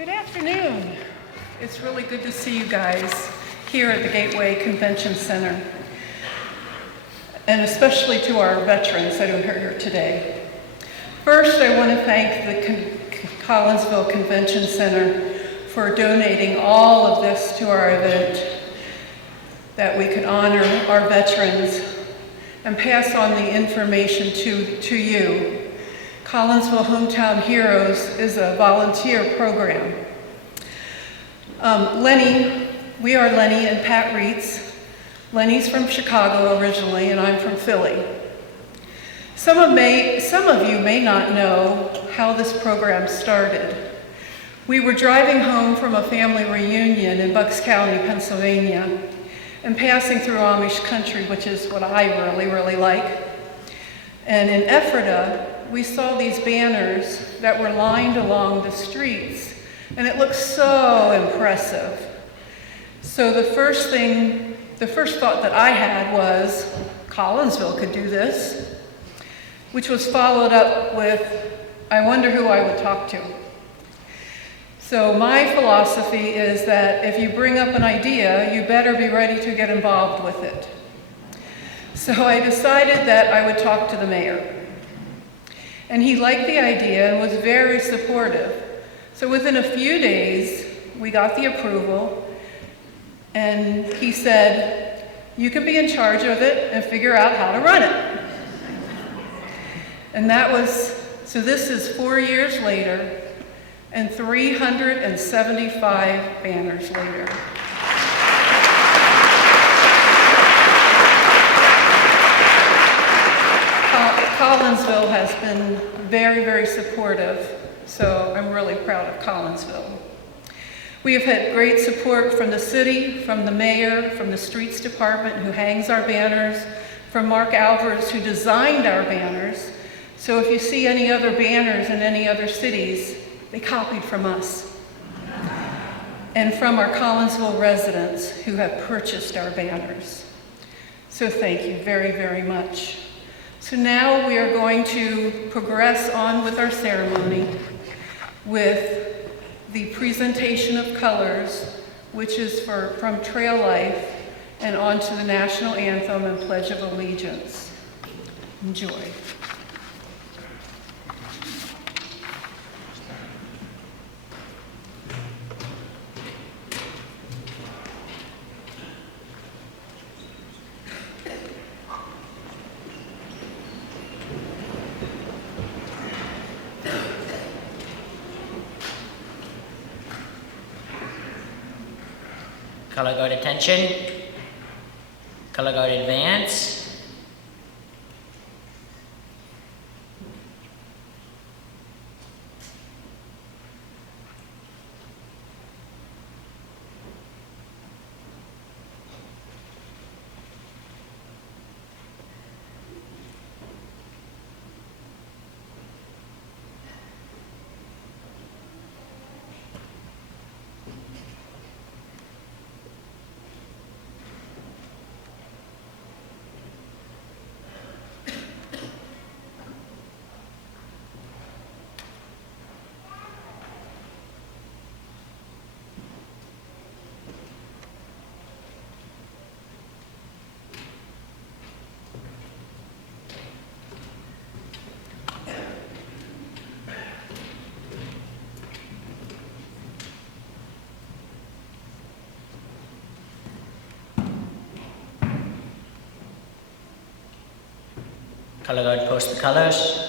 Good afternoon. It's really good to see you guys here at the Gateway Convention Center, and especially to our veterans that are here today. First, I want to thank the Collinsville Convention Center for donating all of this to our event, that we could honor our veterans and pass on the information to you. Collinsville Hometown Heroes is a volunteer program. We are Lenny and Pat Reitz. Lenny's from Chicago originally, and I'm from Philly. Some of you may not know how this program started. We were driving home from a family reunion in Bucks County, Pennsylvania, and passing through Amish country, which is what I really like. And in Ephrata, we saw these banners that were lined along the streets, and it looked so impressive. So the first thought that I had was, Collinsville could do this, which was followed up with, I wonder who I would talk to. So my philosophy is that if you bring up an idea, you better be ready to get involved with it. So I decided that I would talk to the mayor. And he liked the idea and was very supportive. So within a few days, we got the approval, and he said, you can be in charge of it and figure out how to run it. And so this is 4 years later, and 375 banners later. Collinsville has been very supportive, so I'm really proud of Collinsville. We have had great support from the city, from the mayor, from the streets department who hangs our banners, from Mark Alvarez who designed our banners. So if you see any other banners in any other cities, they copied from us. And from our Collinsville residents who have purchased our banners. So thank you very much. So now we are going to progress on with our ceremony with the presentation of colors, which is from Trail Life and on to the National Anthem and Pledge of Allegiance. Enjoy. Color guard attention. Color guard advance. Color guard, post the colors.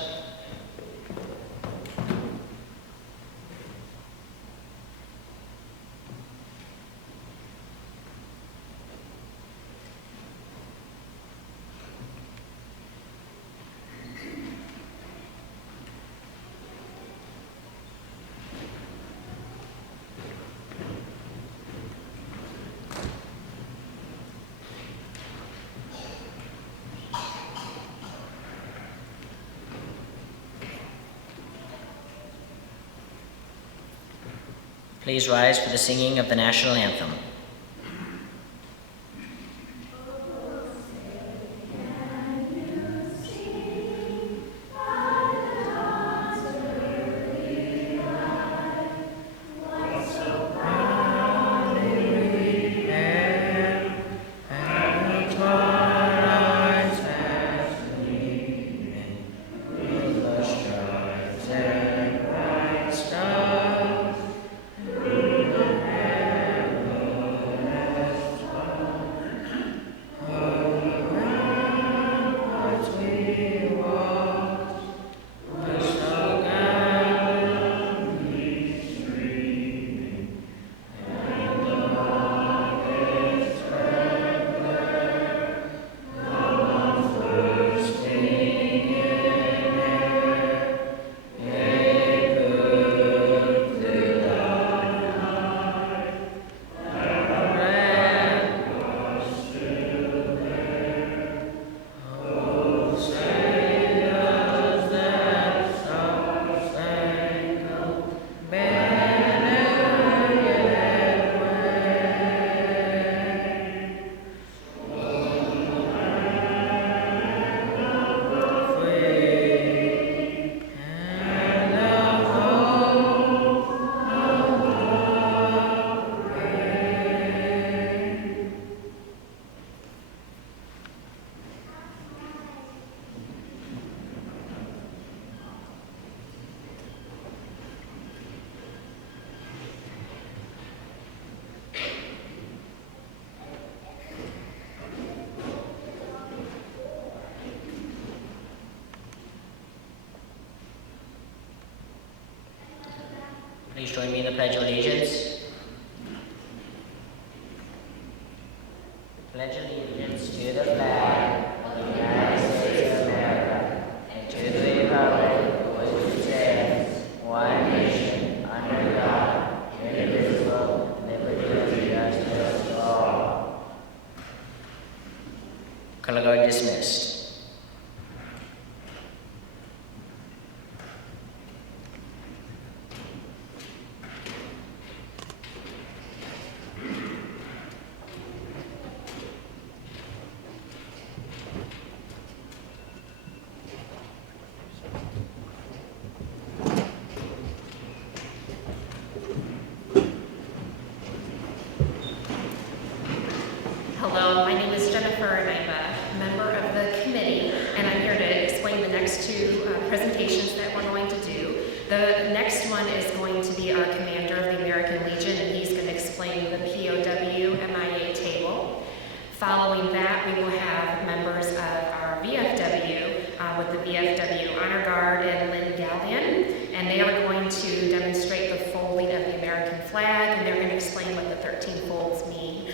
Please rise for the singing of the national anthem. While Please join me in the Pledge of Allegiance. Pledge allegiance to the flag of the United States of America and to the republic for which it stands, one nation, under God, indivisible, with liberty and justice for all. Color guard dismissed. Hello, my name is Jennifer and I'm a member of the committee and I'm here to explain the next two presentations that we're going to do. The next one is going to be our commander of the American Legion and he's going to explain the POW MIA table. Following that, we will have members of our VFW with the VFW Honor Guard and Lynn Gallion, and they are going to demonstrate the folding of the American flag and they're going to explain what the 13 folds mean.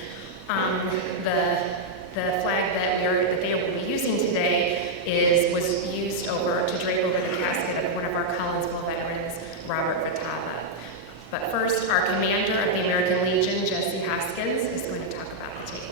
The flag that they will be using today was used to drape over the casket of one of our Collinsville veterans, Robert Vitava. But first, our commander of the American Legion, Jesse Hoskins, is going to talk about the table.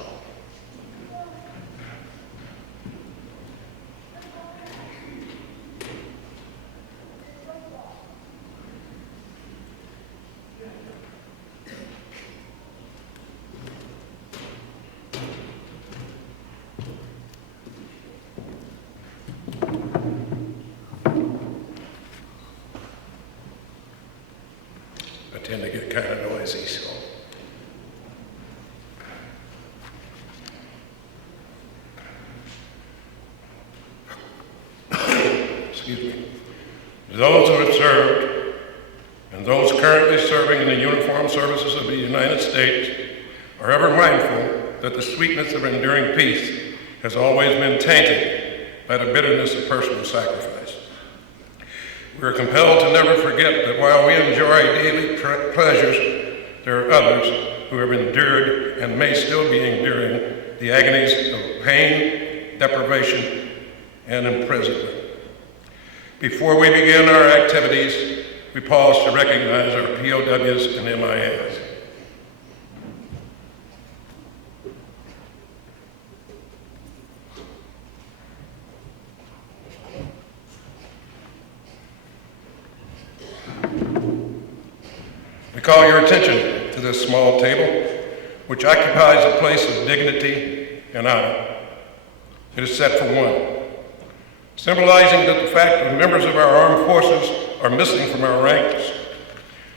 I tend to get kind of noisy, so. Excuse me. Those who have served and those currently serving in the uniformed services of the United States are ever mindful that the sweetness of enduring peace has always been tainted by the bitterness of personal sacrifice. We are compelled to never forget that while we enjoy daily pleasures, there are others who have endured and may still be enduring the agonies of pain, deprivation, and imprisonment. Before we begin our activities, we pause to recognize our POWs and MIAs. We call your attention to this small table, which occupies a place of dignity and honor. It is set for one, symbolizing that the fact that members of our armed forces are missing from our ranks.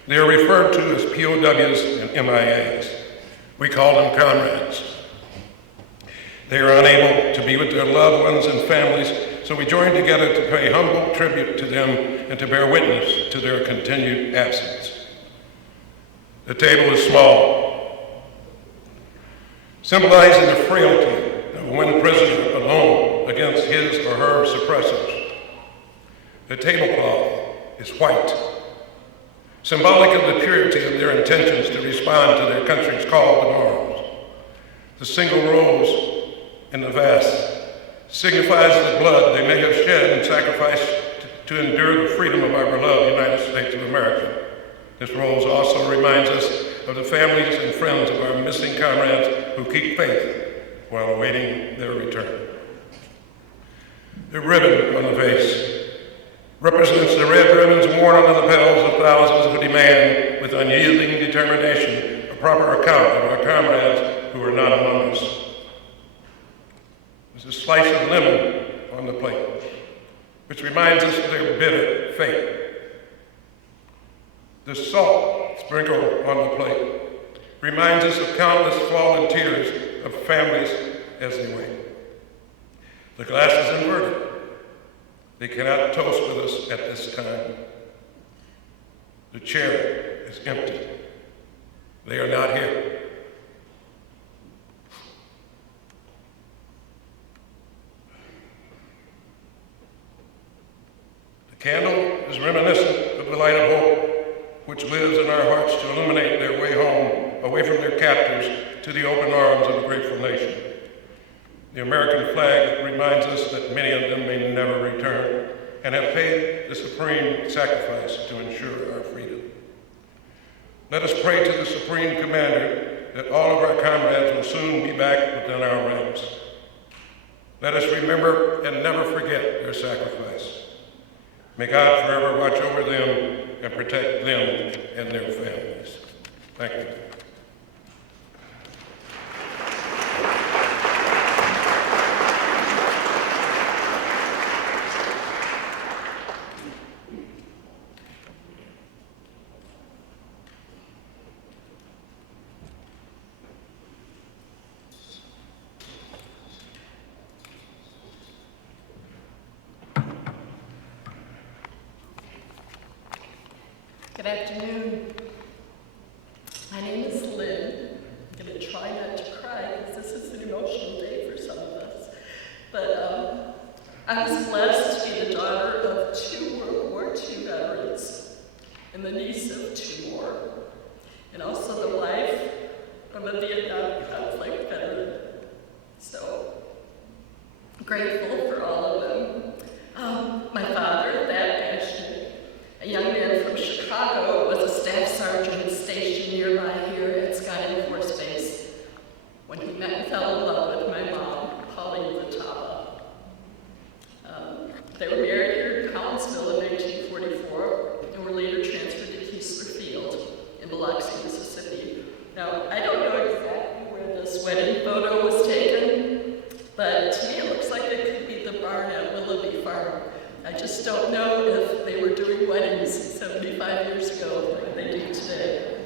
They are referred to as POWs and MIAs. We call them comrades. They are unable to be with their loved ones and families, so we join together to pay humble tribute to them and to bear witness to their continued absence. The table is small, symbolizing the frailty of one prisoner alone against his or her suppressors. The tablecloth is white, symbolic of the purity of their intentions to respond to their country's call to arms. The single rose in the vase signifies the blood they may have shed and sacrificed to endure the freedom of our beloved United States of America. This rose also reminds us of the families and friends of our missing comrades who keep faith while awaiting their return. The ribbon on the vase represents the red ribbons worn on the lapels of thousands who demand, with unyielding determination, a proper account of our comrades who are not among us. There's a slice of lemon on the plate, which reminds us of their bitter fate. The salt sprinkled on the plate reminds us of countless fallen tears of families as they wait. The glass is inverted. They cannot toast with us at this time. The chair is empty. They are not here. The candle is reminiscent of the light of hope which lives in our hearts to illuminate their way home, away from their captors, to the open arms of a grateful nation. The American flag reminds us that many of them may never return and have paid the supreme sacrifice to ensure our freedom. Let us pray to the Supreme Commander that all of our comrades will soon be back within our ranks. Let us remember and never forget their sacrifice. May God forever watch over them and protect them and their families. Thank you. Good afternoon. My name is Lynn. I'm going to try not to cry because this is an emotional day for some of us. But I was blessed to be the daughter of 2 World War II veterans and the niece of 2 more, and also the wife of a Vietnam conflict veteran. So grateful for all of them. My father, that passionate, a young man from Chicago, was a staff sergeant stationed nearby here at Scott Air Force Base when he met and fell in love with my mom, Pauline Latava. They were married here in Collinsville in 1944 and were later transferred to Keesler Field in Biloxi, Mississippi. Now, I don't know exactly where this wedding photo was taken, but to me it looks like it could be the barn at Willoughby Farm. I just don't know if they were doing weddings 75 years ago like they do today.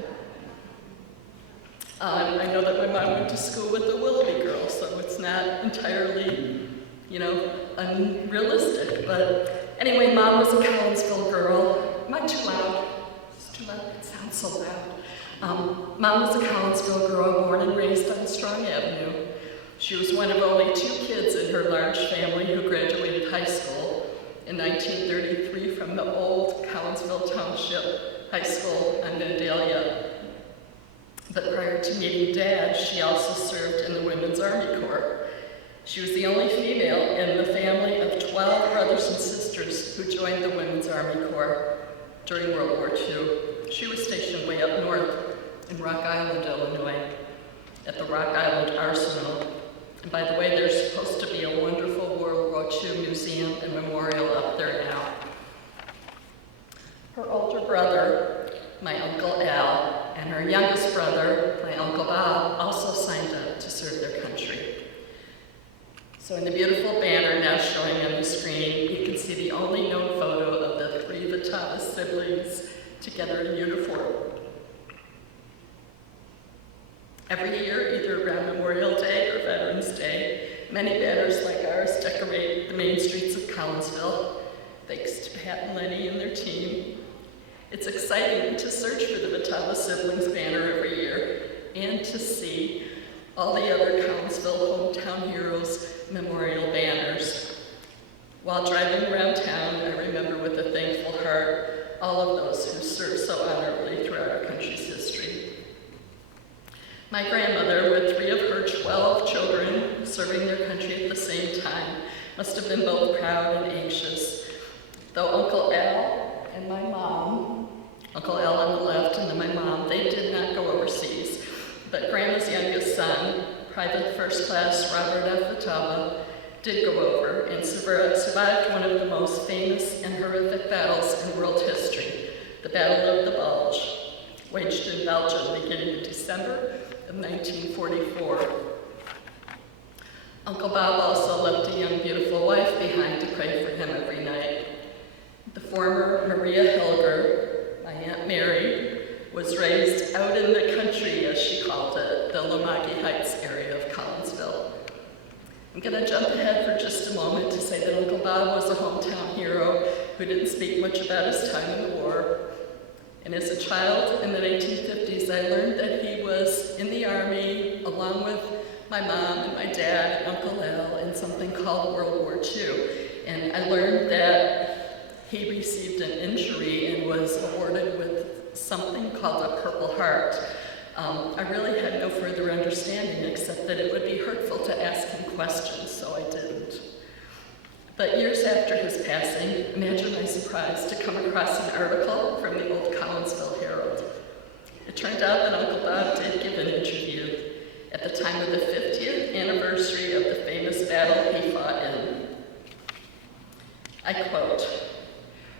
I know that my mom went to school with the Willoughby girls, so it's not entirely, unrealistic. But anyway, Mom was a Collinsville girl. Am I too loud? It's too loud. It sounds so loud. Mom was a Collinsville girl, born and raised on Strong Avenue. She was one of only 2 kids in her large family who graduated high school in 1933 from the old Collinsville Township High School on Vandalia. But prior to meeting Dad, she also served in the Women's Army Corps. She was the only female in the family of 12 brothers and sisters who joined the Women's Army Corps during World War II. She was stationed way up north in Rock Island, Illinois, at the Rock Island Arsenal. And by the way, there's supposed to be a wonderful World War II museum and memorial up there now. Her older brother, my Uncle Al, and her youngest brother, my Uncle Bob, also signed up to serve their country. So in the beautiful banner now showing on the screen, you can see the only known photo of the 3 Latava siblings together in uniform. Every year, either around Memorial Day or Veterans Day, many banners like ours decorate the main streets of Collinsville, thanks to Pat and Lenny and their team. It's exciting to search for the Latava siblings banner every year and to see all the other Collinsville hometown heroes memorial banners. While driving around town, I remember with a thankful heart all of those who served so honorably throughout our country's history. My grandmother, with 3 of her 12 children serving their country at the same time, must have been both proud and anxious. Though Uncle Al and my mom, Uncle Al on the left and then my mom, they did not go overseas. But Grandma's youngest son, Private First Class Robert F. Latava, did go over and survived one of the most famous and horrific battles in world history, the Battle of the Bulge, waged in Belgium beginning in December of 1944. Uncle Bob also left a young, beautiful wife behind to pray for him every night. The former Maria Helger, my Aunt Mary, was raised out in the country, as she called it, the Lamagi Heights area of Collinsville. I'm going to jump ahead for just a moment to say that Uncle Bob was a hometown hero who didn't speak much about his time in the war. And as a child in the 1950s, I learned that he was in the Army along with my mom and my dad and Uncle Al in something called World War II. And I learned that he received an injury and was awarded with something called a Purple Heart. I really had no further understanding except that it would be hurtful to ask him questions, so I didn't. But years after his passing, imagine my surprise to come across an article from the old Collinsville Herald. It turned out that Uncle Bob did give an interview at the time of the 50th anniversary of the famous battle he fought in. I quote,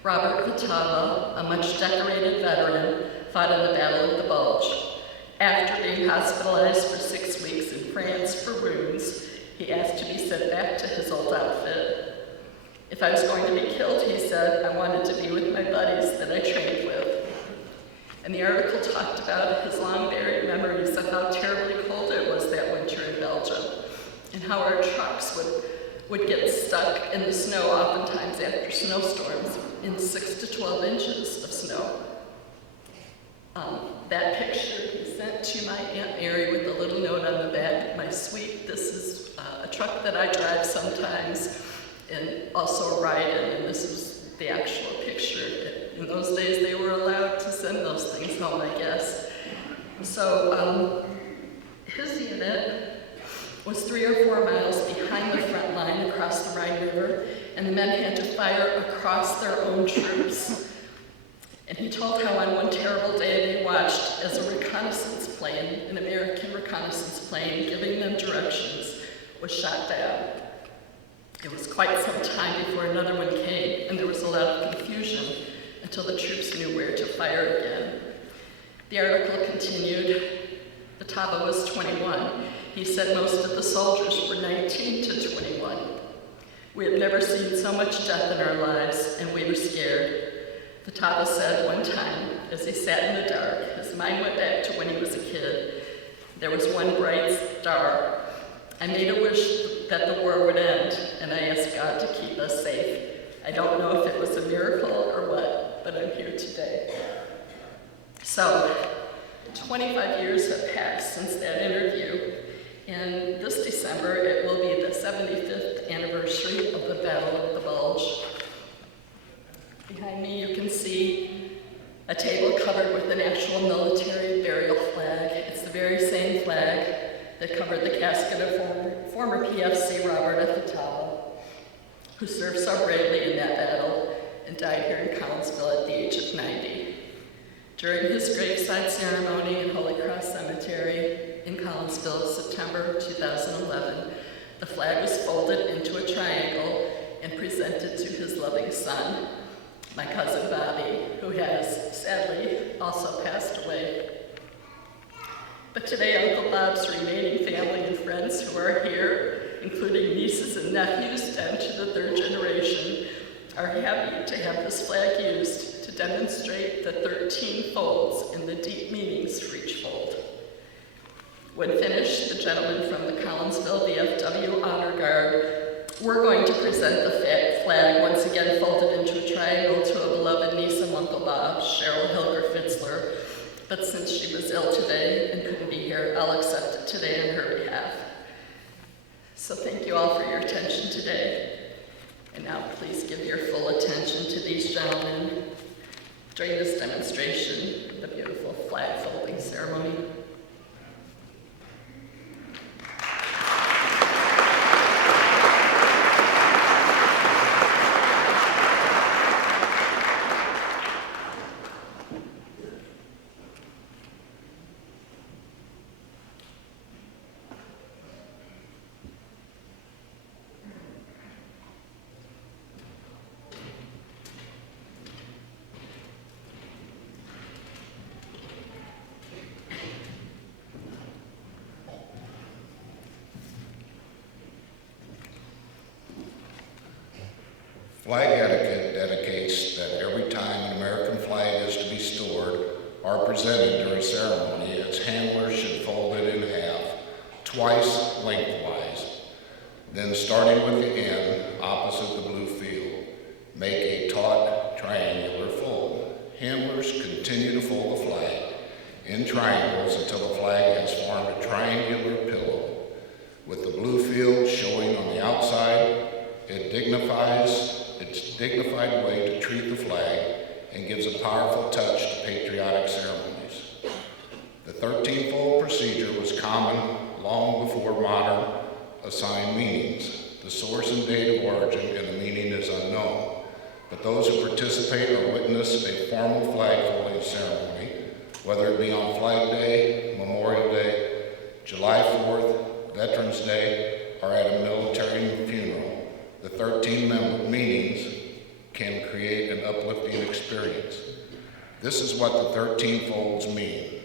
"Robert Vitava, a much decorated veteran, fought in the Battle of the Bulge. After being hospitalized for 6 weeks in France for wounds, he asked to be sent back to his old outfit. If I was going to be killed, he said, I wanted to be with my buddies that I trained with." And the article talked about his long-buried memories of how terribly cold it was that winter in Belgium, and how our trucks would get stuck in the snow oftentimes after snowstorms in 6 to 12 inches of snow. That picture he sent to my Aunt Mary with a little note on the back, "My sweet, this is a truck that I drive sometimes and also ride in," and this was the actual picture. In those days, they were allowed to send those things home, I guess. So his unit was 3 or 4 miles behind the front line across the Rhine River, and the men had to fire across their own troops. And he told how on one terrible day they watched as a reconnaissance plane, an American reconnaissance plane giving them directions, was shot down. It was quite some time before another one came, and there was a lot of confusion until the troops knew where to fire again. The article continued, Vitava was 21. He said most of the soldiers were 19 to 21. "We had never seen so much death in our lives, and we were scared." Vitava said one time, as he sat in the dark, his mind went back to when he was a kid. There was one bright star. "I made a wish that the war would end, and I asked God to keep us safe. I don't know if it was a miracle or what, but I'm here today." So, 25 years have passed since that interview, and this December it will be the 75th anniversary of the Battle of the Bulge. Behind me you can see a table covered with an actual military burial flag. It's the very same flag that covered the casket of former PFC Robert Vitava, who served so bravely in that battle and died here in Collinsville at the age of 90. During his graveside ceremony in Holy Cross Cemetery in Collinsville, September 2011, the flag was folded into a triangle and presented to his loving son, my cousin Bobby, who has sadly also passed away. But today, Uncle Bob's remaining family and friends who are here, including nieces and nephews down to the 3rd generation, are happy to have this flag used to demonstrate the 13 folds and the deep meanings for each fold. When finished, the gentlemen from the Collinsville VFW Honor Guard we're going to present the flag once again folded into a triangle to a beloved niece of Uncle Bob, Cheryl Hilger Fitzler. But since she was ill today and couldn't be here, I'll accept it today on her behalf. So thank you all for your attention today. And now please give your full attention to these gentlemen during this demonstration, the beautiful flag folding ceremony. Flag etiquette dedicates that every time an American flag is to be stored or presented during ceremony, its handlers should fold it in half, twice lengthwise. Then starting with the end, opposite the blue field, make a taut triangular fold. Handlers continue to fold the flag in triangles until the flag has formed a triangular pillow. With the blue field showing on the outside, its dignified way to treat the flag and gives a powerful touch to patriotic ceremonies. The 13-fold procedure was common long before modern assigned meanings. The source and date of origin and the meaning is unknown, but those who participate or witness a formal flag folding ceremony, whether it be on Flag Day, Memorial Day, July 4th, Veterans Day, or at a military funeral, the 13 meanings can create an uplifting experience. This is what the 13 folds mean.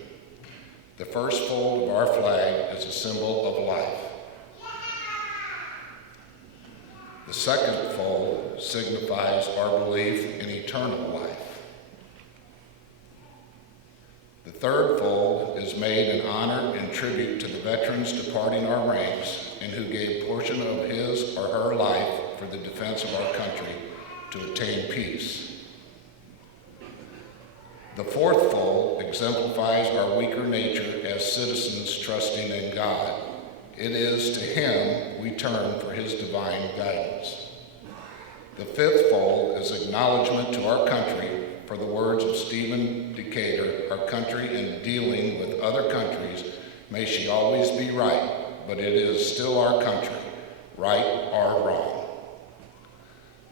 The first fold of our flag is a symbol of life. The second fold signifies our belief in eternal life. The third fold is made in honor and tribute to the veterans departing our ranks and who gave portion of his or her life for the defense of our country to attain peace. The fourth fold exemplifies our weaker nature as citizens trusting in God. It is to Him we turn for His divine guidance. The fifth fold is acknowledgement to our country for the words of Stephen Decatur, our country in dealing with other countries, may she always be right, but it is still our country, right or wrong.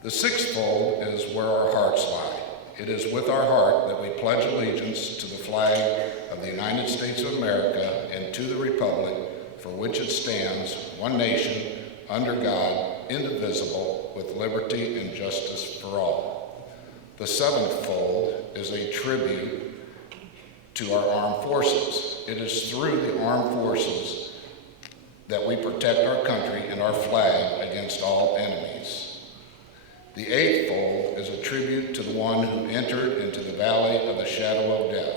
The sixth fold is where our hearts lie. It is with our heart that we pledge allegiance to the flag of the United States of America and to the republic for which it stands, one nation, under God, indivisible, with liberty and justice for all. The seventh fold is a tribute to our armed forces. It is through the armed forces that we protect our country and our flag against all enemies. The eighth fold is a tribute to the one who entered into the valley of the shadow of death,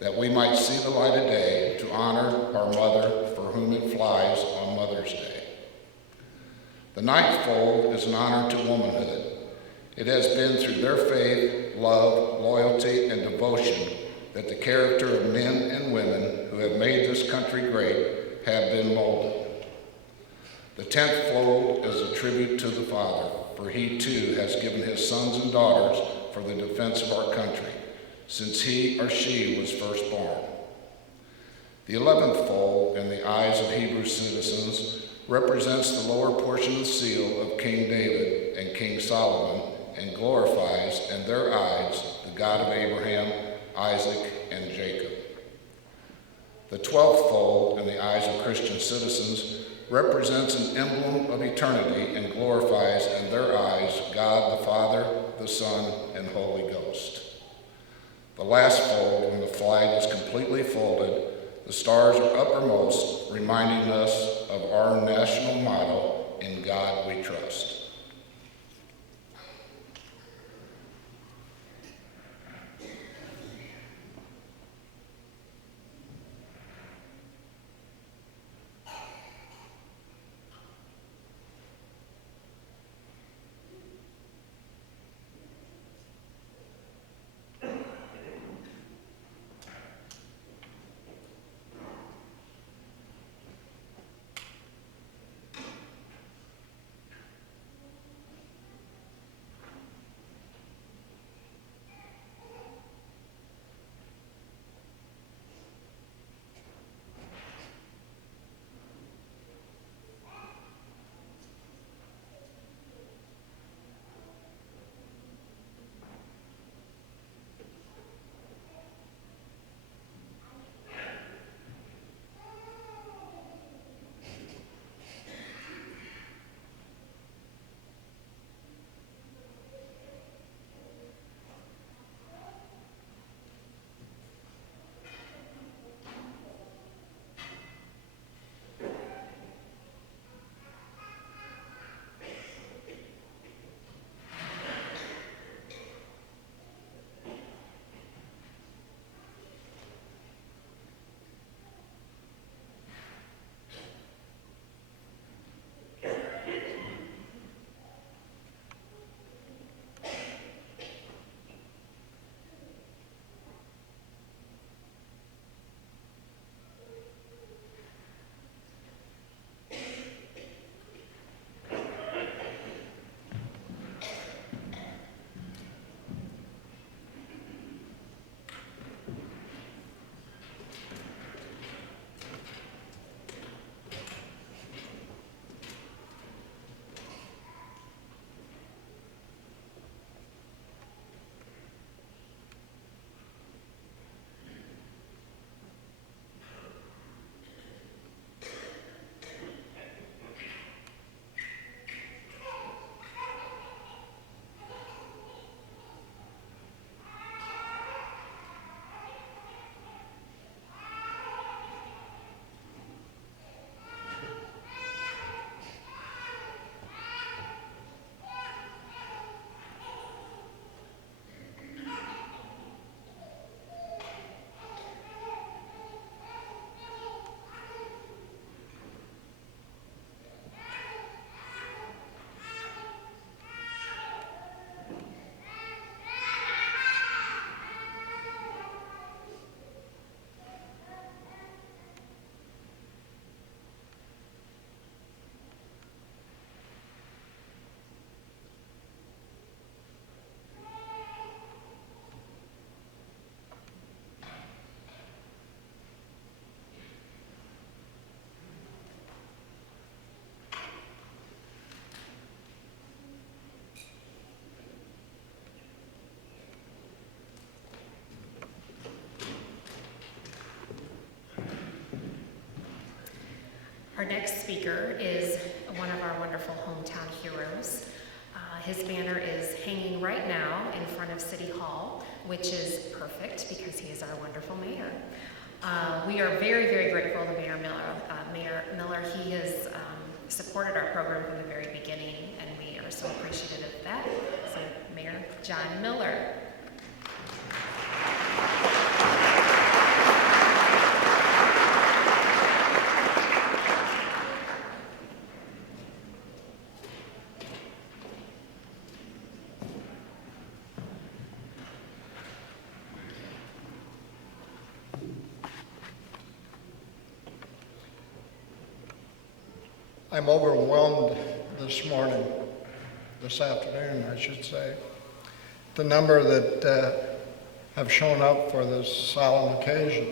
that we might see the light of day to honor our mother for whom it flies on Mother's Day. The ninth fold is an honor to womanhood. It has been through their faith, love, loyalty, and devotion that the character of men and women who have made this country great have been molded. The 10th fold is a tribute to the Father, for He too has given His sons and daughters for the defense of our country, since he or she was first born. The 11th fold, in the eyes of Hebrew citizens, represents the lower portion of the seal of King David and King Solomon and glorifies, in their eyes, the God of Abraham, Isaac, and Jacob. The 12th fold, in the eyes of Christian citizens, represents an emblem of eternity and glorifies, in their eyes, God the Father, the Son, and Holy Ghost. The last fold, when the flag is completely folded, the stars are uppermost, reminding us of our national motto, "In God We Trust." Our next speaker is one of our wonderful hometown heroes. His banner is hanging right now in front of City Hall, which is perfect because he is our wonderful mayor. We are very, very grateful to Mayor Miller. He has supported our program from the very beginning, and we are so appreciative of that. So, Mayor John Miller. I'm overwhelmed this afternoon, I should say. The number that have shown up for this solemn occasion.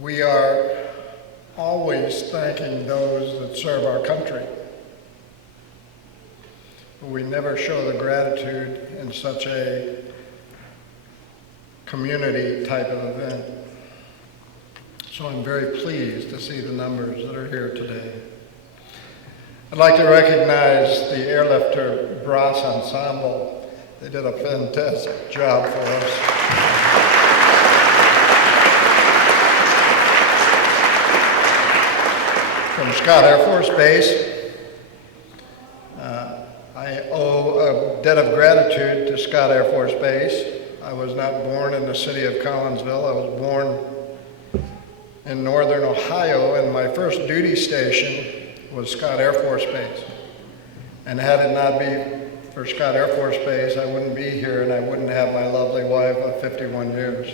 We are always thanking those that serve our country, but we never show the gratitude in such a community type of event. So I'm very pleased to see the numbers that are here today. I'd like to recognize the Airlifter Brass Ensemble. They did a fantastic job for us. From Scott Air Force Base, I owe a debt of gratitude to Scott Air Force Base. I was not born in the city of Collinsville. I was born in northern Ohio, and my first duty station was Scott Air Force Base. And had it not be for Scott Air Force Base, I wouldn't be here, and I wouldn't have my lovely wife of 51 years,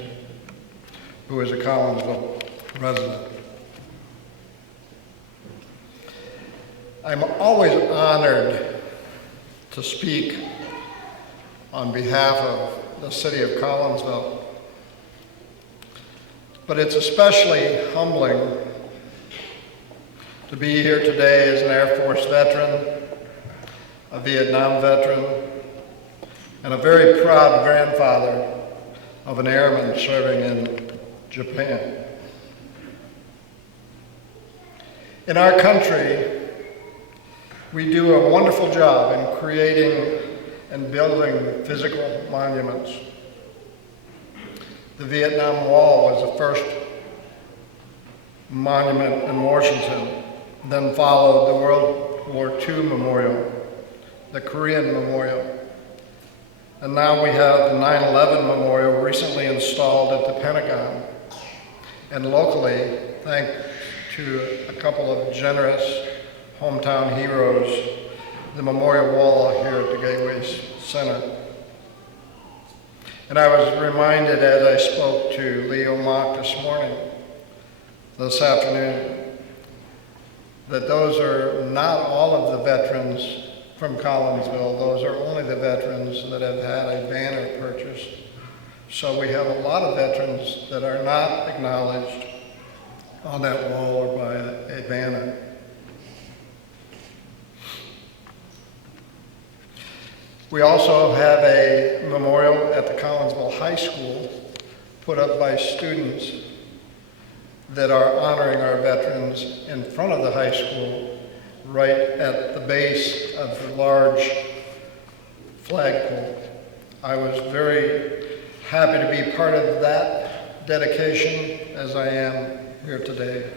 who is a Collinsville resident. I'm always honored to speak on behalf of the city of Collinsville. But it's especially humbling to be here today as an Air Force veteran, a Vietnam veteran, and a very proud grandfather of an airman serving in Japan. In our country, we do a wonderful job in creating and building physical monuments. The Vietnam Wall was the first monument in Washington, then followed the World War II Memorial, the Korean Memorial, and now we have the 9/11 Memorial recently installed at the Pentagon. And locally, thanks to a couple of generous hometown heroes, the memorial wall here at the Gateway Center. And I was reminded as I spoke to Leo Mock this afternoon, that those are not all of the veterans from Collinsville. Those are only the veterans that have had a banner purchased. So we have a lot of veterans that are not acknowledged on that wall or by a banner. We also have a memorial at the Collinsville High School put up by students that are honoring our veterans in front of the high school, right at the base of the large flagpole. I was very happy to be part of that dedication, as I am here today.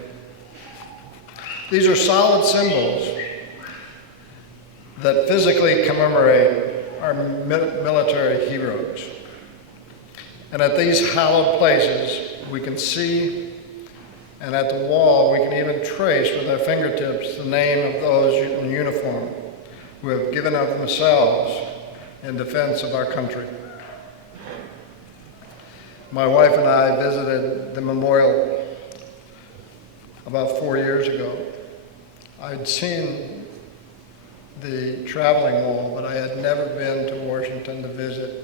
These are solid symbols that physically commemorate our military heroes. And at these hallowed places, we can see, and at the wall, we can even trace with our fingertips the name of those in uniform who have given of themselves in defense of our country. My wife and I visited the memorial about 4 years ago. I'd seen the traveling wall, but I had never been to Washington to visit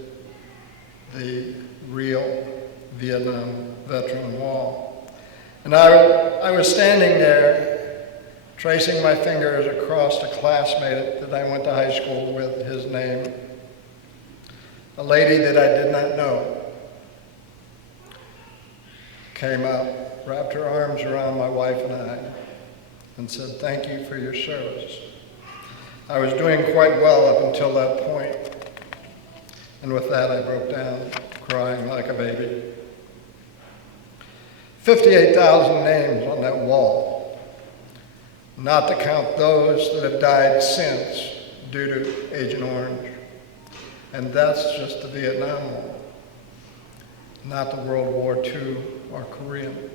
the real Vietnam veteran wall. And I was standing there, tracing my fingers across a classmate that I went to high school with, his name, a lady that I did not know, came up, wrapped her arms around my wife and I, and said, "Thank you for your service." I was doing quite well up until that point, and with that I broke down, crying like a baby. 58,000 names on that wall, not to count those that have died since due to Agent Orange. And that's just the Vietnam War, not the World War II or Korean.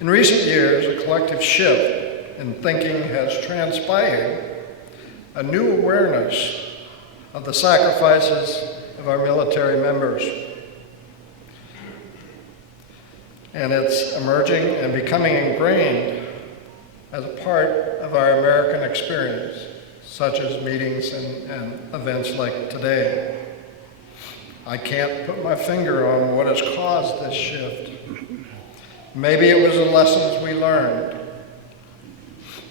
In recent years, a collective shift in thinking has transpired, a new awareness of the sacrifices of our military members. And it's emerging and becoming ingrained as a part of our American experience, such as meetings and events like today. I can't put my finger on what has caused this shift. Maybe it was the lessons we learned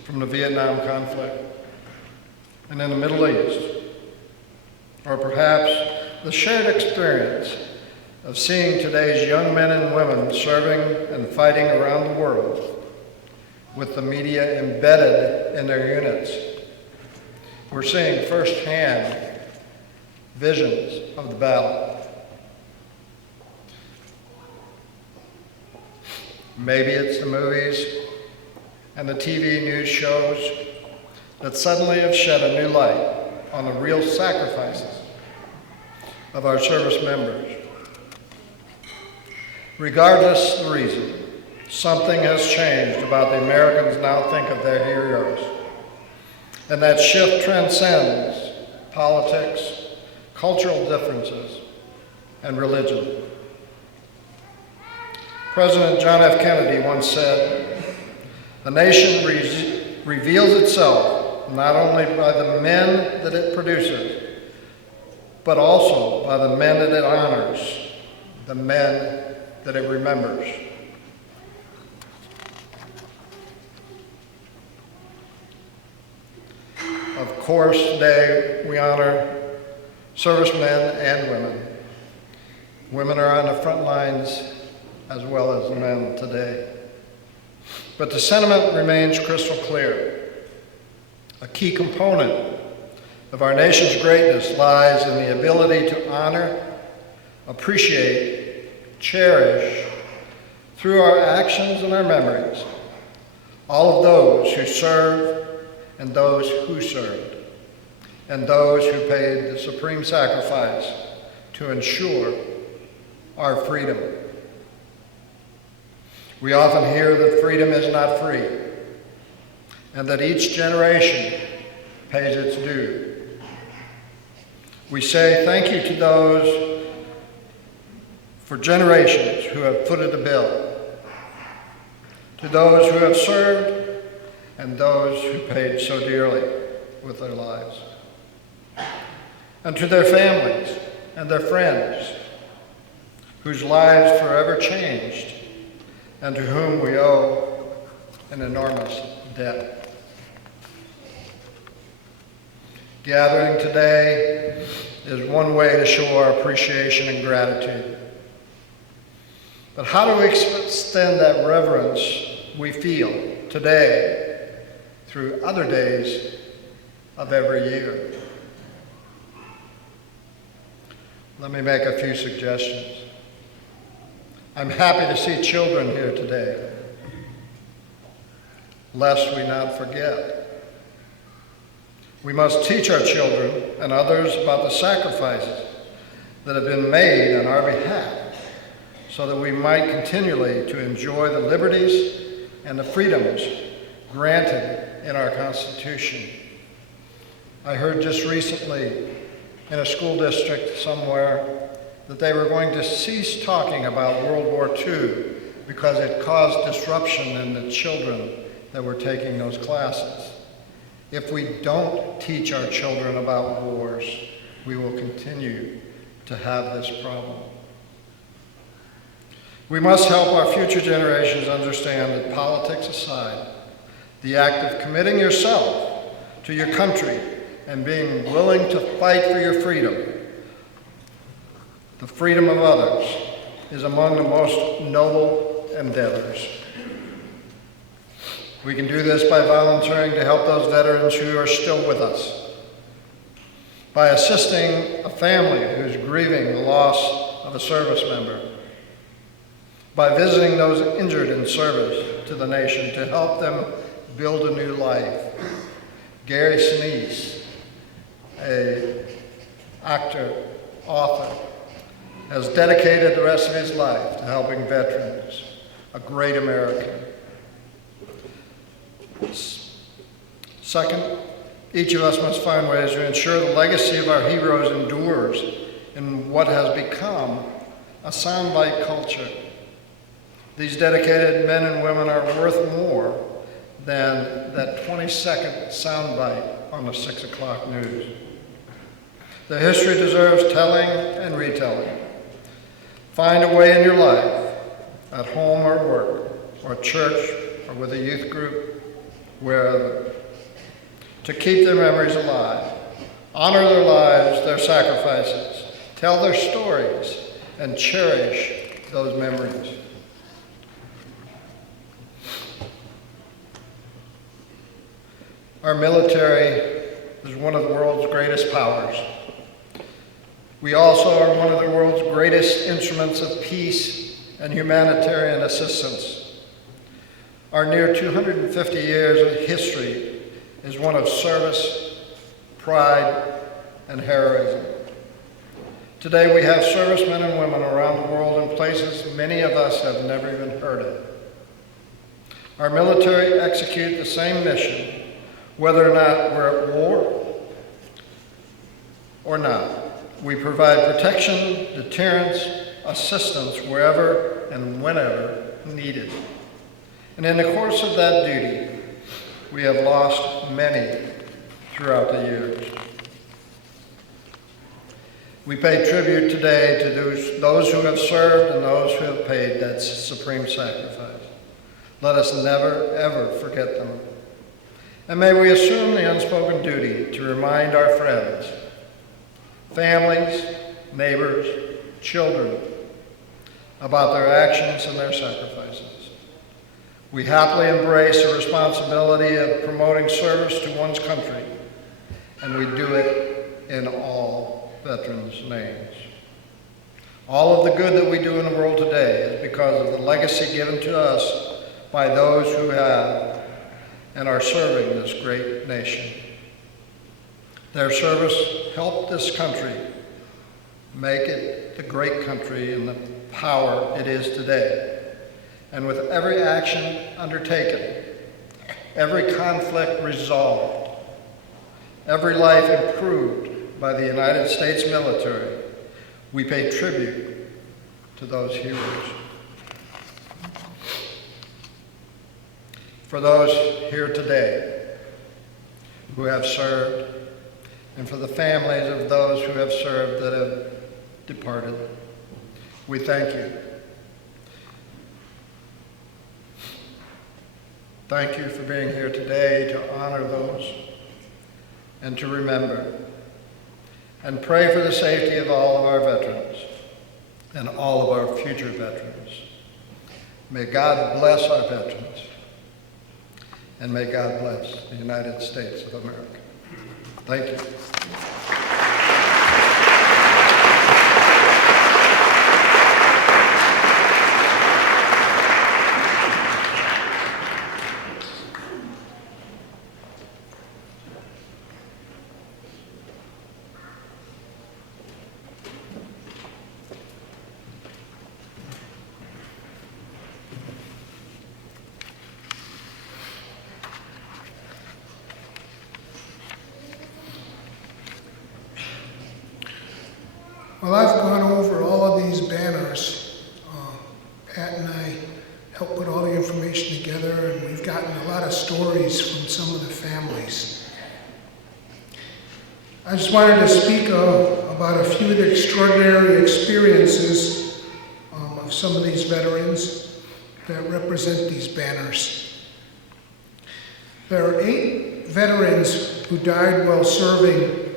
from the Vietnam conflict and in the Middle East, or perhaps the shared experience of seeing today's young men and women serving and fighting around the world with the media embedded in their units. We're seeing firsthand visions of the battle. Maybe it's the movies and the TV news shows that suddenly have shed a new light on the real sacrifices of our service members. Regardless of the reason, something has changed about the Americans now think of their heroes. And that shift transcends politics, cultural differences, and religion. President John F. Kennedy once said, "A nation reveals itself not only by the men that it produces, but also by the men that it honors, the men that it remembers." Of course, today we honor servicemen and women. Women are on the front lines as well as men today. But the sentiment remains crystal clear. A key component of our nation's greatness lies in the ability to honor, appreciate, cherish, through our actions and our memories, all of those who served and those who served, and those who paid the supreme sacrifice to ensure our freedom. We often hear that freedom is not free, and that each generation pays its due. We say thank you to those for generations who have footed the bill, to those who have served, and those who paid so dearly with their lives, and to their families and their friends whose lives forever changed and to whom we owe an enormous debt. Gathering today is one way to show our appreciation and gratitude. But how do we extend that reverence we feel today through other days of every year? Let me make a few suggestions. I'm happy to see children here today, lest we not forget. We must teach our children and others about the sacrifices that have been made on our behalf so that we might continually to enjoy the liberties and the freedoms granted in our Constitution. I heard just recently in a school district somewhere that they were going to cease talking about World War II because it caused disruption in the children that were taking those classes. If we don't teach our children about wars, we will continue to have this problem. We must help our future generations understand that politics aside, the act of committing yourself to your country and being willing to fight for your freedom the freedom of others, is among the most noble endeavors. We can do this by volunteering to help those veterans who are still with us, by assisting a family who's grieving the loss of a service member, by visiting those injured in service to the nation to help them build a new life. Gary Sinise, an actor, author, has dedicated the rest of his life to helping veterans, a great American. Second, each of us must find ways to ensure the legacy of our heroes endures in what has become a soundbite culture. These dedicated men and women are worth more than that 20-second soundbite on the 6 o'clock news. Their history deserves telling and retelling. Find a way in your life, at home or work, or church, or with a youth group, wherever, to keep their memories alive. Honor their lives, their sacrifices. Tell their stories, and cherish those memories. Our military is one of the world's greatest powers. We also are one of the world's greatest instruments of peace and humanitarian assistance. Our near 250 years of history is one of service, pride, and heroism. Today we have servicemen and women around the world in places many of us have never even heard of. Our military execute the same mission whether or not we're at war or not. We provide protection, deterrence, assistance wherever and whenever needed. And in the course of that duty, we have lost many throughout the years. We pay tribute today to those who have served and those who have paid that supreme sacrifice. Let us never, ever forget them. And may we assume the unspoken duty to remind our friends, families, neighbors, children about their actions and their sacrifices. We happily embrace the responsibility of promoting service to one's country, and we do it in all veterans' names. All of the good that we do in the world today is because of the legacy given to us by those who have and are serving this great nation. Their service helped this country make it the great country and the power it is today. And with every action undertaken, every conflict resolved, every life improved by the United States military, we pay tribute to those heroes. For those here today who have served, and for the families of those who have served that have departed, we thank you. Thank you for being here today to honor those and to remember and pray for the safety of all of our veterans and all of our future veterans. May God bless our veterans. And may God bless the United States of America. Thank you. Well, I've gone over all of these banners. Pat and I helped put all the information together, and we've gotten a lot of stories from some of the families. I just wanted to speak about a few of the extraordinary experiences of some of these veterans that represent these banners. There are 8 veterans who died while serving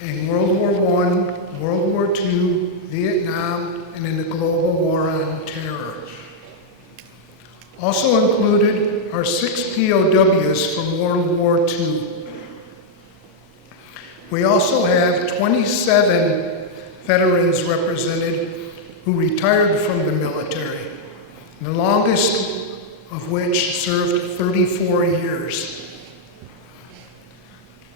in World War I, World War II, Vietnam, and in the global war on terror. Also included are 6 POWs from World War II. We also have 27 veterans represented who retired from the military, the longest of which served 34 years.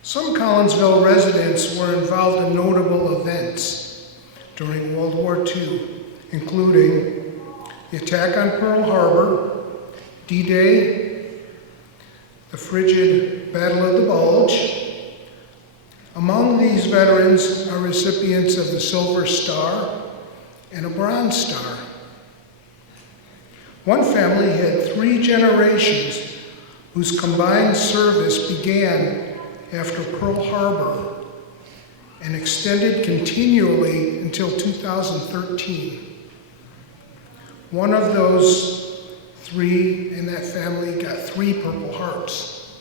Some Collinsville residents were involved in notable events during World War II, including the attack on Pearl Harbor, D-Day, the frigid Battle of the Bulge. Among these veterans are recipients of the Silver Star and a Bronze Star. One family had 3 generations whose combined service began after Pearl Harbor and extended continually until 2013. One of those 3 in that family got 3 Purple Hearts.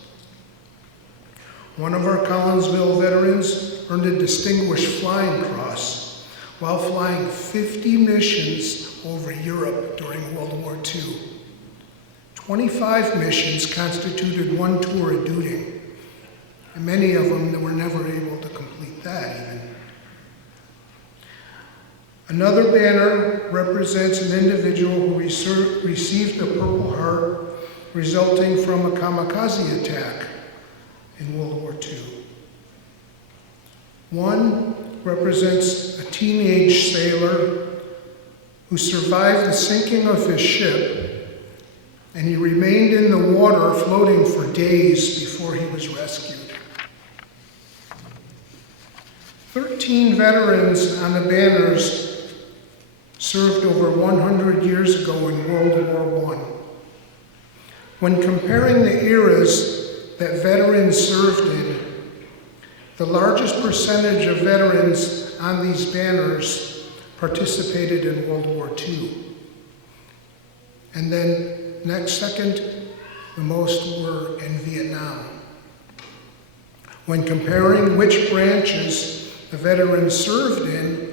One of our Collinsville veterans earned a Distinguished Flying Cross while flying 50 missions over Europe during World War II. 25 missions constituted 1 tour of duty, and many of them were never able to complete that even. Another banner represents an individual who received a Purple Heart resulting from a kamikaze attack in World War II. One represents a teenage sailor who survived the sinking of his ship, and he remained in the water floating for days before he was rescued. 13 veterans on the banners served over 100 years ago in World War I. When comparing the eras that veterans served in, the largest percentage of veterans on these banners participated in World War II. And then next second, the most were in Vietnam. When comparing which branches the veterans served in,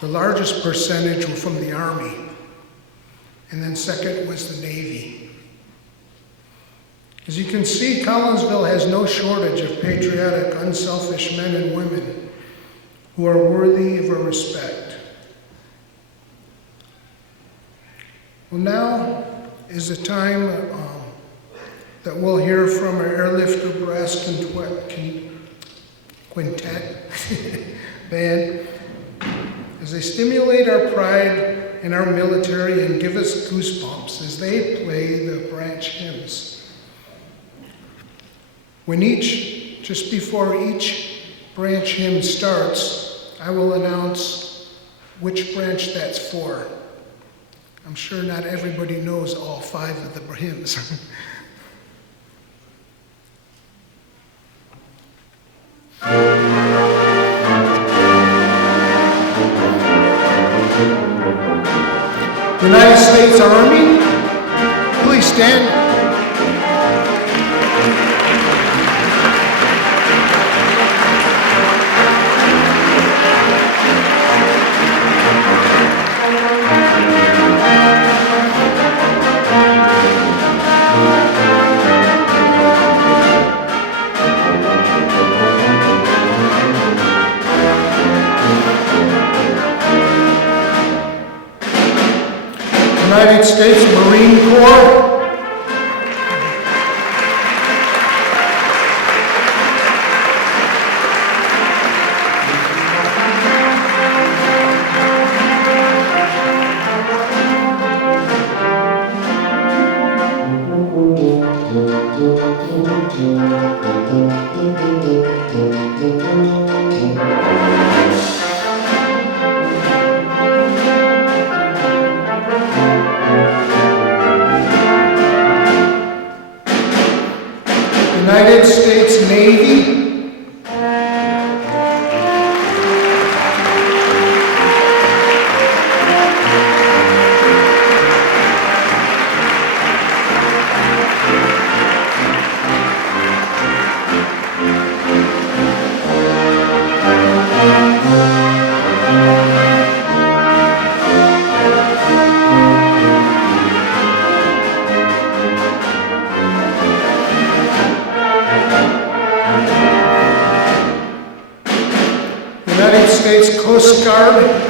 the largest percentage were from the Army, and then second was the Navy. As you can see, Collinsville has no shortage of patriotic, unselfish men and women who are worthy of our respect. Well, now is the time that we'll hear from our Airlifter Brass Quintet band as they stimulate our pride in our military and give us goosebumps as they play the branch hymns. Just before each branch hymn starts, I will announce which branch that's for. I'm sure not everybody knows all 5 of the hymns. United States Army, please stand. United States Marine Corps. United States Navy. States Coast Guard.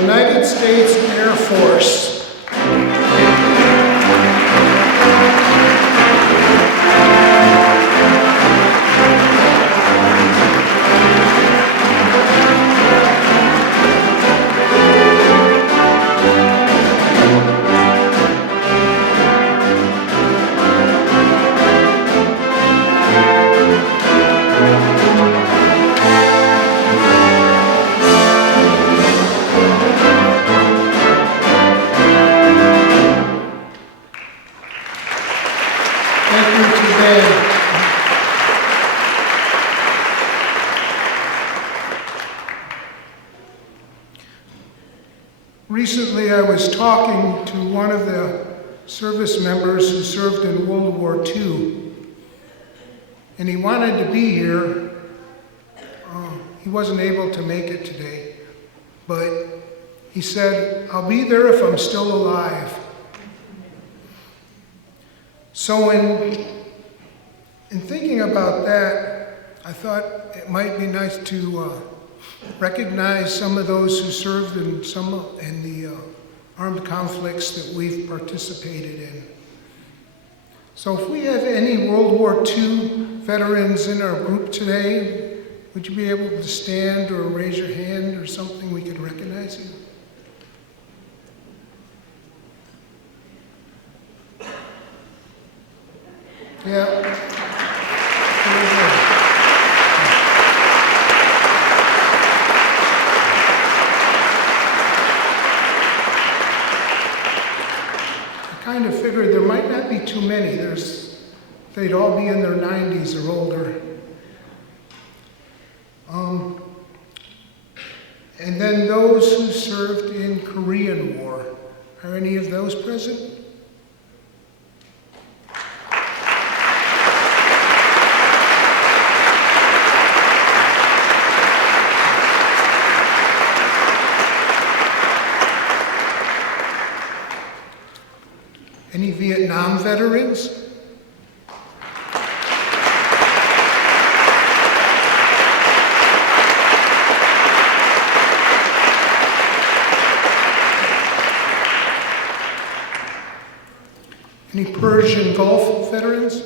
United States Air Force. Thank you today. Recently, I was talking to one of the service members who served in World War II, and he wanted to be here. He wasn't able to make it today, but he said, "I'll be there if I'm still alive." So in thinking about that, I thought it might be nice to recognize some of those who served in the armed conflicts that we've participated in. So if we have any World War II veterans in our group today, would you be able to stand or raise your hand or something we could recognize you? Yeah. Very good. I kind of figured there might not be too many. They'd all be in their 90s or older. And then those who served in Korean War. Are any of those present? Any Vietnam veterans? Any Persian Gulf veterans?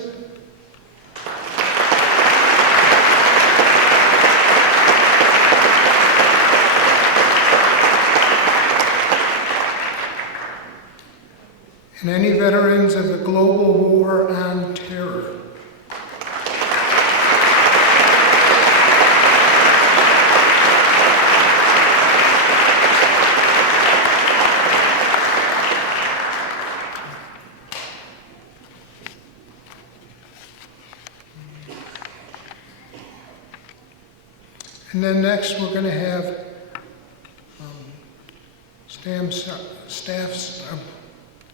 And any veterans of the global war on terror? And then next we're going to have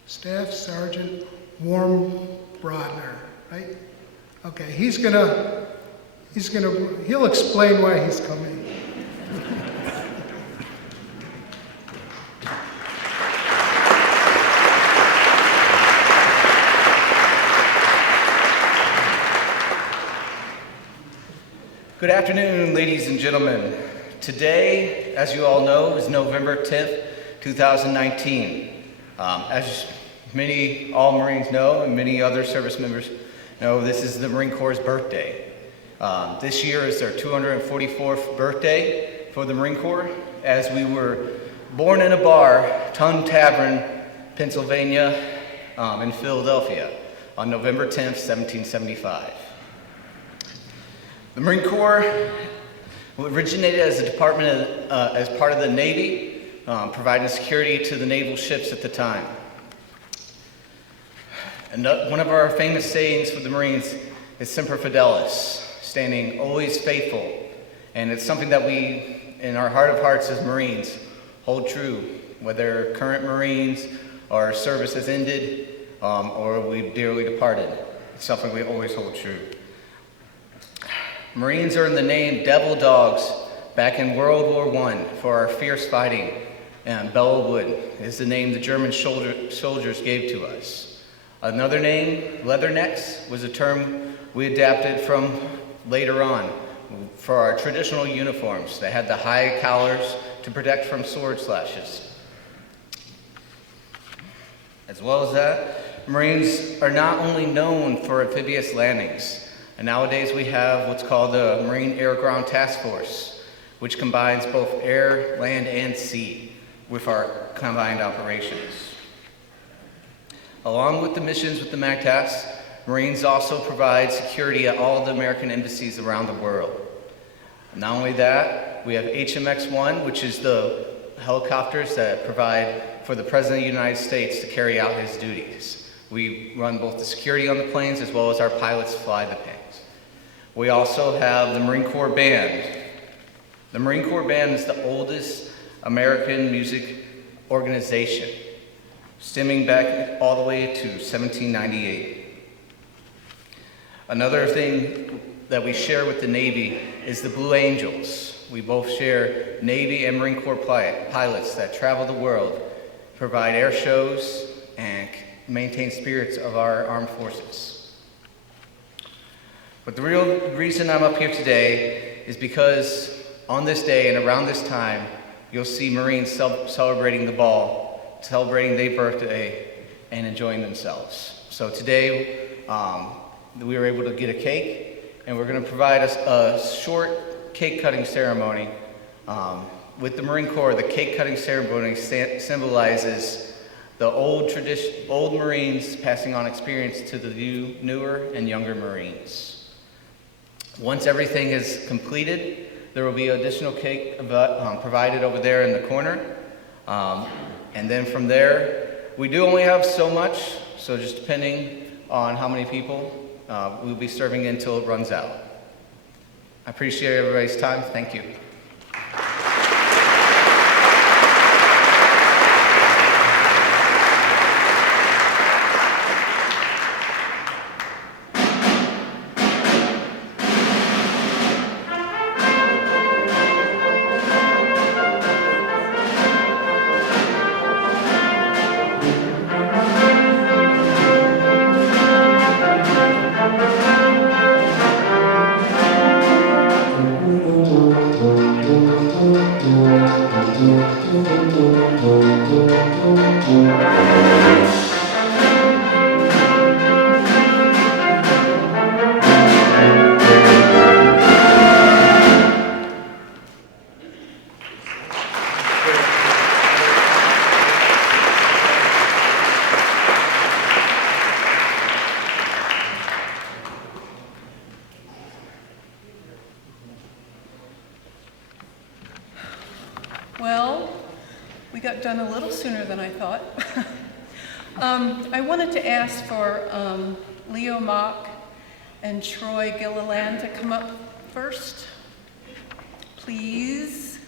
Staff Sergeant Warmbrodner, right? Okay, he'll explain why he's coming. Good afternoon, ladies and gentlemen. Today, as you all know, is November 10th, 2019. As all Marines know, and many other service members know, this is the Marine Corps' birthday. This year is their 244th birthday for the Marine Corps, as we were born in a bar, Tun Tavern, Pennsylvania, in Philadelphia, on November 10th, 1775. The Marine Corps originated as a department as part of the Navy, providing security to the naval ships at the time. And one of our famous sayings for the Marines is Semper Fidelis, standing always faithful And it's something that we, in our heart of hearts as Marines, hold true, whether current Marines or service has ended or we've dearly departed. It's something we always hold true. Marines earned the name Devil Dogs back in World War I for our fierce fighting, and Bellwood is the name the German soldiers gave to us. Another name, Leathernecks, was a term we adapted from later on for our traditional uniforms that had the high collars to protect from sword slashes. As well as that, Marines are not only known for amphibious landings, and nowadays we have what's called the Marine Air Ground Task Force, which combines both air, land, and sea with our combined operations. Along with the missions with the MAGTAS, Marines also provide security at all the American embassies around the world. Not only that, we have HMX-1, which is the helicopters that provide for the President of the United States to carry out his duties. We run both the security on the planes as well as our pilots fly the planes. We also have the Marine Corps Band. The Marine Corps Band is the oldest American music organization, stemming back all the way to 1798. Another thing that we share with the Navy is the Blue Angels. We both share Navy and Marine Corps pilots that travel the world, provide air shows, and maintain spirits of our armed forces. But the real reason I'm up here today is because on this day and around this time, you'll see Marines celebrating the ball, celebrating their birthday, and enjoying themselves. So today, we were able to get a cake, and we're going to provide a short cake cutting ceremony. With the Marine Corps, the cake cutting ceremony symbolizes the old Marines passing on experience to the newer and younger Marines. Once everything is completed, there will be additional cake provided over there in the corner. And then from there, we do only have so much, so just depending on how many people, we'll be serving until it runs out. I appreciate everybody's time. Thank you. Well, we got done a little sooner than I thought. I wanted to ask for Leo Mock and Troy Gilliland to come up first, please.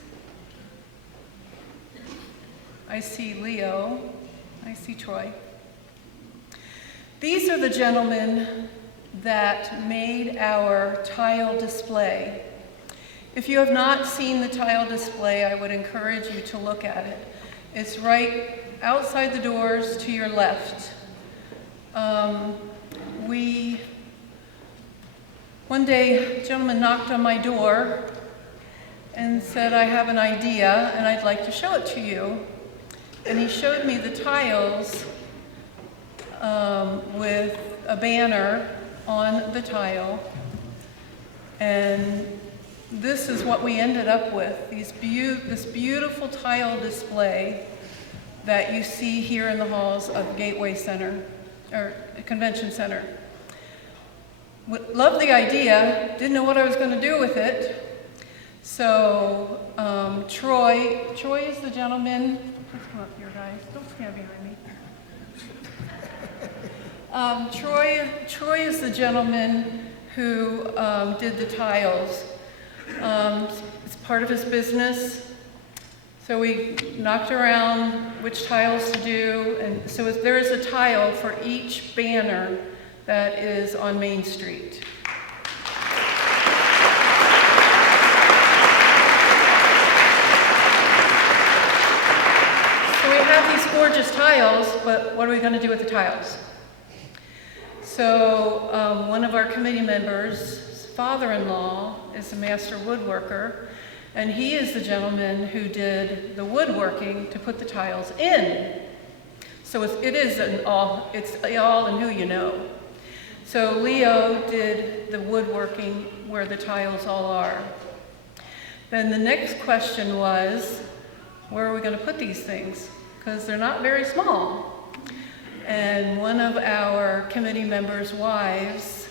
I see Leo. I see Troy. These are the gentlemen that made our tile display. If you have not seen the tile display, I would encourage you to look at it. It's right outside the doors to your left. One day, a gentleman knocked on my door and said, I have an idea and I'd like to show it to you. And he showed me the tiles with a banner on the tile. And this is what we ended up with, this beautiful tile display that you see here in the halls of Gateway Center, or Convention Center. Loved the idea, didn't know what I was going to do with it. So Troy is the gentleman, please come up here guys, don't stand behind me. Troy is the gentleman who did the tiles. It's part of his business. So we knocked around which tiles to do, and so there is a tile for each banner that is on Main Street. So we have these gorgeous tiles, but what are we going to do with the tiles? So one of our committee members' father-in-law is a master woodworker, and he is the gentleman who did the woodworking to put the tiles in. So it's all in who you know. So Leo did the woodworking where the tiles all are. Then the next question was, where are we going to put these things? Because they're not very small. And one of our committee members' wives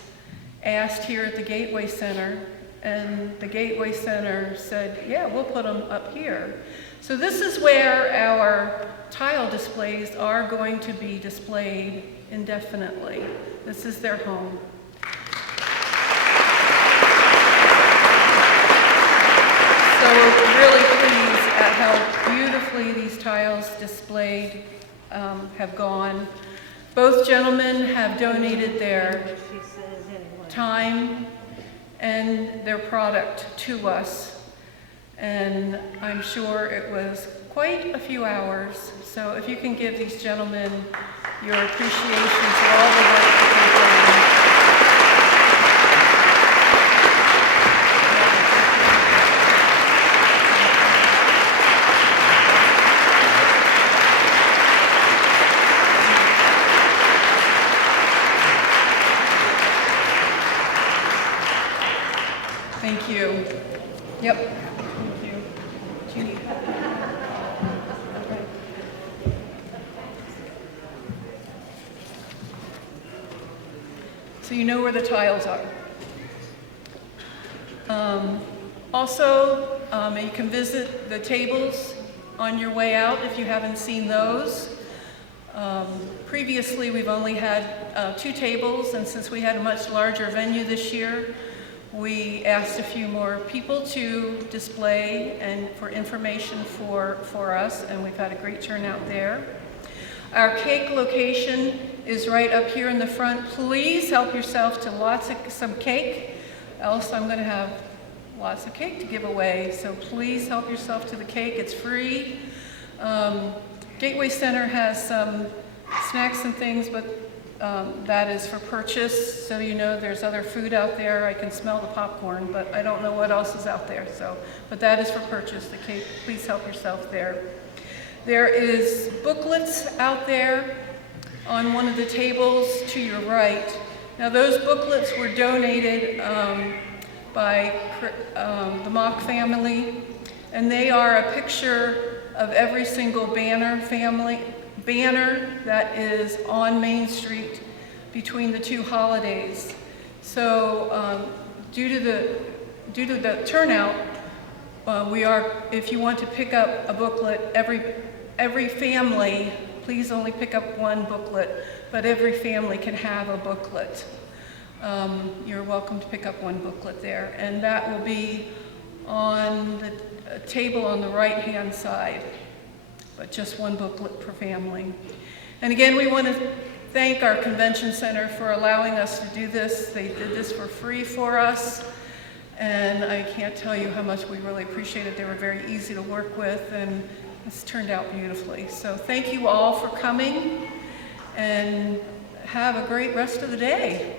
asked here at the Gateway Center, and the Gateway Center said, yeah, we'll put them up here. So this is where our tile displays are going to be displayed indefinitely. This is their home. So we're really pleased at how beautifully these tiles displayed have gone. Both gentlemen have donated their time and their product to us, and I'm sure it was quite a few hours. So if you can give these gentlemen your appreciation for all the work that they've done. Thank you. Yep. Thank you. Do you need help? Okay. So you know where the tiles are. Also, you can visit the tables on your way out if you haven't seen those. Previously, we've only had 2 tables, and since we had a much larger venue this year, we asked a few more people to display and for information for us, and we've had a great turnout there. Our cake location is right up here in the front. Please help yourself to some cake, else I'm going to have lots of cake to give away. So please help yourself to the cake. It's free. Gateway Center has some snacks and things, but that is for purchase, so you know there's other food out there. I can smell the popcorn, but I don't know what else is out there. But that is for purchase, the cake. Please help yourself there. There is booklets out there on one of the tables to your right. Now those booklets were donated by the Mock family, and they are a picture of every single banner that is on Main Street between the 2 holidays. So due to the turnout, if you want to pick up a booklet, every family, please only pick up 1 booklet, but every family can have a booklet. You're welcome to pick up 1 booklet there, and that will be on the table on the right-hand side. But just 1 booklet per family. And again, we want to thank our convention center for allowing us to do this. They did this for free for us, and I can't tell you how much we really appreciate it. They were very easy to work with, and it's turned out beautifully. So thank you all for coming, and have a great rest of the day.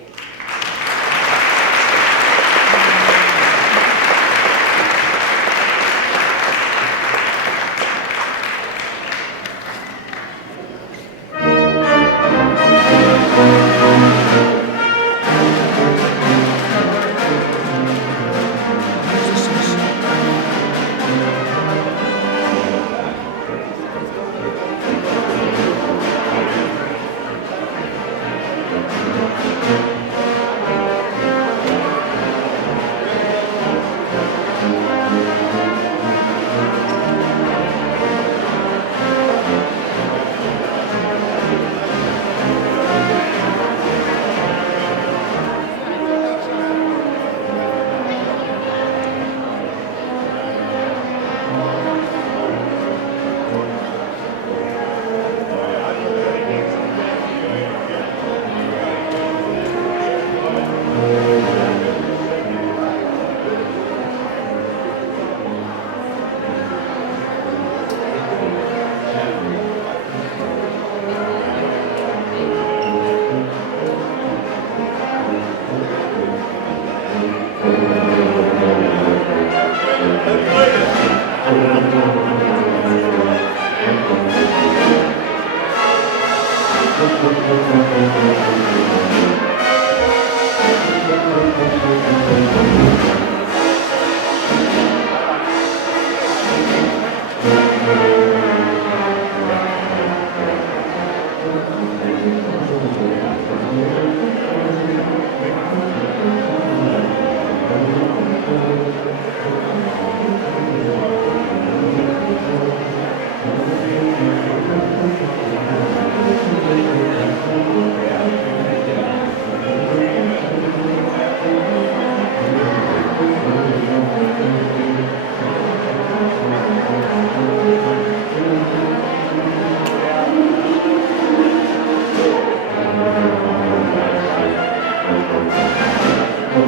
Thank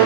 you.